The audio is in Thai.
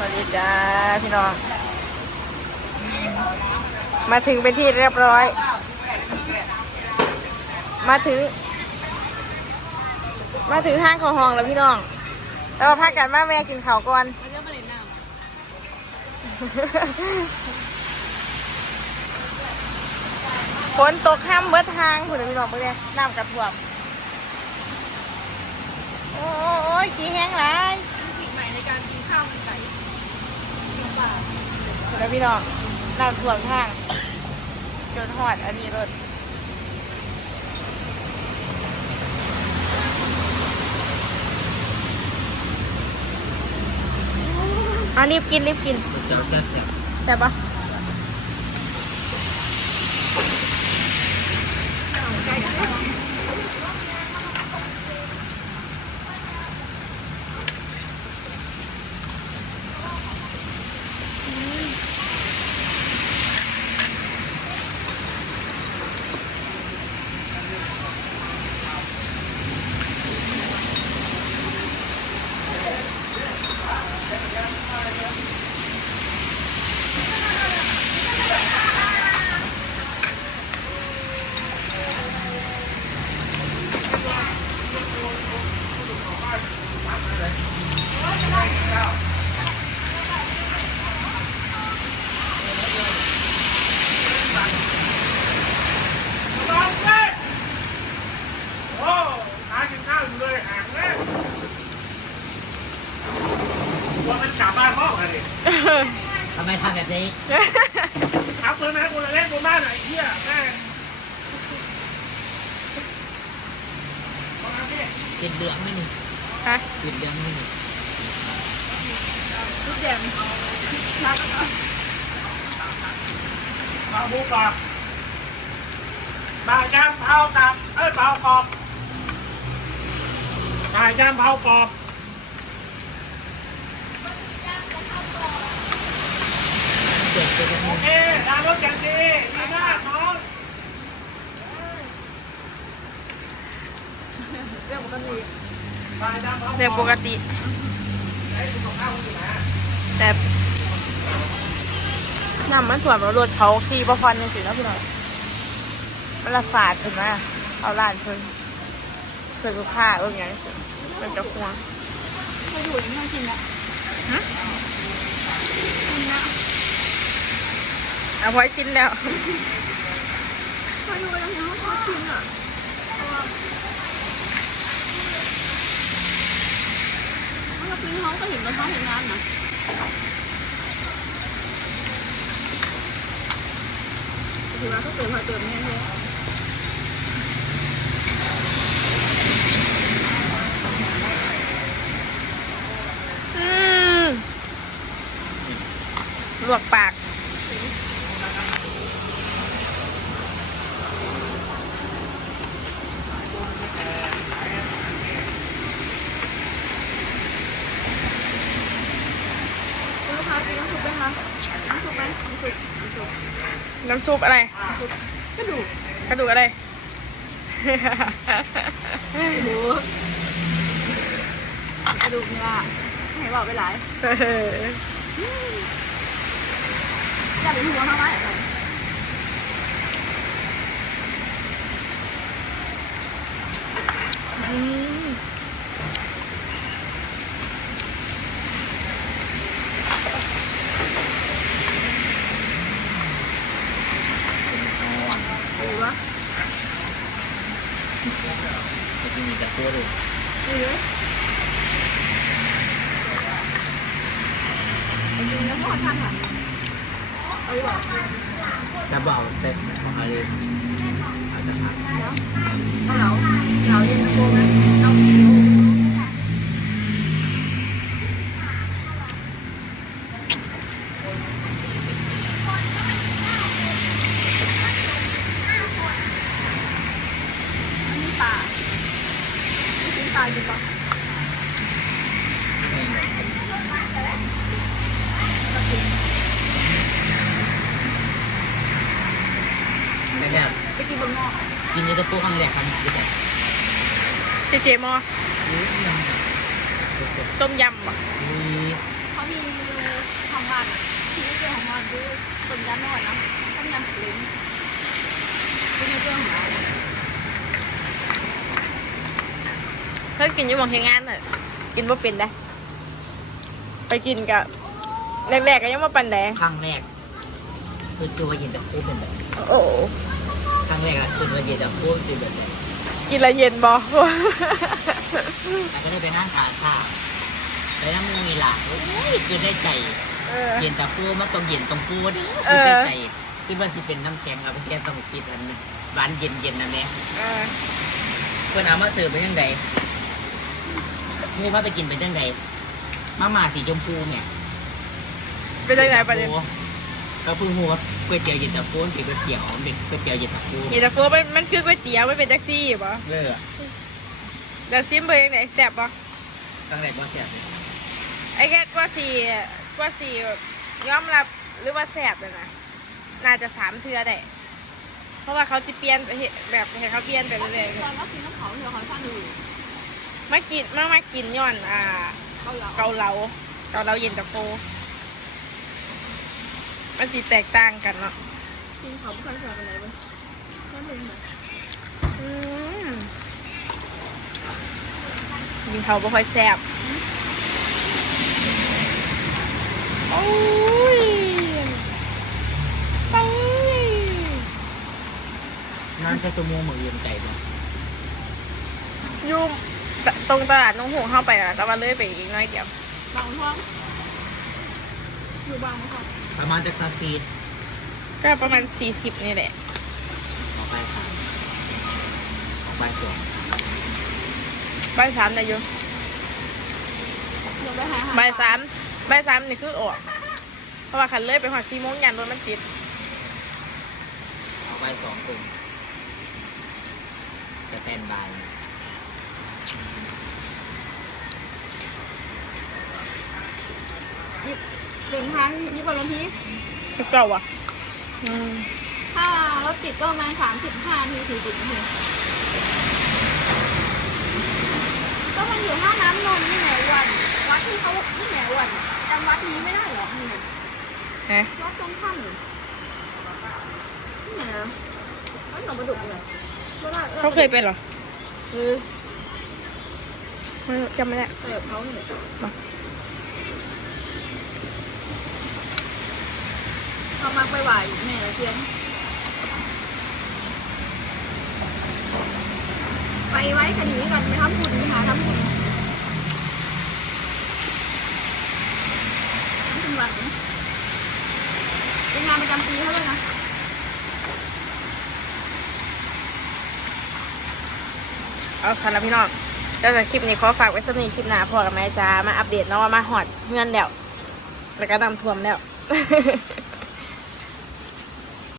วัสดีจ้าพี่น้อง มาถึงเป็นที่เรียบร้อย มาถึง มาถึงทางเขาห้องแล้วพี่น้องเราพักกันมาแม่กินข้าวก่อนฝนตกห้ามเบิดทางคุณพี่น้องเมื่อไงน้ำกระท่วมโอ้ยกี่แห้งหลายใหม่ในการกินข้าวมันไก่ คุณพี่น้องน้ำท่วมทาง จนหอดอันนี้รถเอารีบกินรีบกินแซ่บแซ่บแต่อนเลยโอ้หากินข้าวอยู่เลยห่างเลยว่ามันกลับบ้านพ่อกันดิ ทำไมทำแบบนี้เอาปืนมาให้กูเลยเล่นกูบ้านไหนเฮียแม่งมาทำดิติดเหลืองไหมนี่ฮะติดเหลืองไหมนี่มาบุกกอบมาจามเผาตับเอ้ยเผากรอบมาจามเผากรอบ เจ็บติดกันโอเคดาวรถอย่างดีดีมากน้องมาจามเผากรอบเรื่องปกติ แต่น้ำมันถ่วมแล้วรถเขาขี่ประพันธ์ยังสิแล้วพี่น้องมันละสาดถึงนะเอาล้านเพิ่นเพื่อลูกค้าเออไงมันจะควงเคยดูยังไม่กินอะ เอาไว้ชิ้นแล้วเคยดูยังไม่ชอบกินอะเพราะว่าเมื่อปีเขาก็เห็นว่าเขาเห็นงานนะถือว่าเขาเติมมาเติมเนี่ยเลย อืมลวกปาก คุณลูกค้ากินน้ำซุปไหมคะ น้ำซุปไหมน้ำซุปน้ำซุปน้ำซุปอะไร กระดูกกระดูกอะไรกระดูกกระดูกเนี่ยให้บอกไปหลายอยากเป็นหัวเขาไหมอะไร อืม หรือว่า ที่มีแต่ตัวเลยหรือไอ้ยิงแล้วทอดทันอะเอาดีกว่าจะเบาแต่ของอะไรอาจจะหักเอาเหลาเหลาเย็นตาโฟไหมเอาอัน ไม่แบบไปกินบนหม้อกินนี่ก็พวกข้างแรกครับที่แบบเจเจมอต้มยำอะเขามีเลยานที่เรื่องของมันคือคนยันนอนนะต้มยำลิ้นเป็นเรื่องของเรา เพิ่งกินอยู่หมองเฮงงานน่ะ กินว่าเป็นได้ ไปกินกับแรกๆก็ยังมาปันแดงครั้งแรกคือจูว่าเย็นแต่คู่เป็นแบบโอ้โหครั้งแรกนะคือว่าเย็นแต่คู่เป็นแบบไหนกินและเย็นบอ แล้วก็ได้ไปนั่งทานข้าวไปนั่งมุยละโอ้ยคือได้ใจ เออ เย็นแต่คู่มันต้องเย็นตรงคู่ดิเอคืออได้ใจคือมันจะเป็นน้ำแข็งเอาไปแค่ต้องคิดอันหวานเย็นเย็นๆนั่นแหละเออ เพื่อนเอามาเสิร์ฟเป็นยังไง มูว่าไปกินเป็นยังไงมาม่าสีชมพูเนี่ยเป็นยังไงประเด็นก็เพิ่งรู้ว่าก๋วยเตี๋ยวเย็นตาโฟมันเป็นก๋วยเตี๋ยวมันเป็นก๋วยเตี๋ยวเย็นตาโฟเย็นตาโฟมันมันคือก๋วยเตี๋ยวไม่เป็นแท็กซี่บอเออเดี๋ยวซิมเบอร์ยังไงแซ่บบอตั้งแต่ก็แซ่บเลยไอ้แค่กว่าสี่กว่าสี่ยอมรับหรือว่าแซ่บเลยนะน่าจะสามเทือได้เพราะว่าเขาจะเปลี่ยนไปเฮ็ดแบบให้เขาเปลี่ยนไปเรื่อยตอนเรากินน้ำเขาเดี๋ยวเขาฟันดูๆ มากินมามากินย้อนอ่าเกาเหลาเกาเหลาเกาเหลาเย็นตาโฟมันจีแตกต่างกันเนาะกินเขาไม่ค่อยเสียไปไหนเว้ยนั่นเป็นแบบอืมยิงเขาบ่ค่อยแซ่บโอ้ยไปนั่นแค่ตัวมูมือเย็นใจเลยอยู่ ตรงตลาดน้องหงเข้าไปอะแต่ว่าเลยไปอีกน้อยเดียวบางท้องอยู่บางท้องประมาณจากตาฟีดก็ประมาณสี่สิบนี่แหละออกไปสามออกไปสองบ่ายสามนะอยู่เดี๋ยวไปหาบ่ายสามบ่ายสามนี่คือออก เพราะว่าคันเลยไปหอดสี่โมงยันรถมันติดออกไปสองตุ่มจะแตนบาย เดินทางยี่ปันลมพีคือเก่าอะอืมถ้ารถติดก็ประมาณสามสิบห้าทีสี่สิบนาทีก็มันอยู่ท่าน้ำนนท์นี่แหละวันวัดที่เขาที่แหนวันจำวัดนี้ไม่ได้เหรอนี่ไงฮะวัดตรงข้ามนี่ที่ไหนนะวัดหนองประดุกเลยไม่ได้ออเขาเคยไปเหรอเออไม่รู้จำไม่ได้เปิดเขาเนี่ย เอามาไปไหวแม่เทียนไปไว้คดีกันไปทำบุญไปหาทำบุญทำบุญวันนะเป็นงานประจำปีเขาเลยนะเอาสารบพี่น้องเดี๋ยวจากคลิปนี้ขอฝากไว้สักนิดคลิปหน้าพ่อกับแม่จ้ามาอัปเดตเนาะว่ามาหอดเงินแล้วแล้วก็นำท่วมแล้ว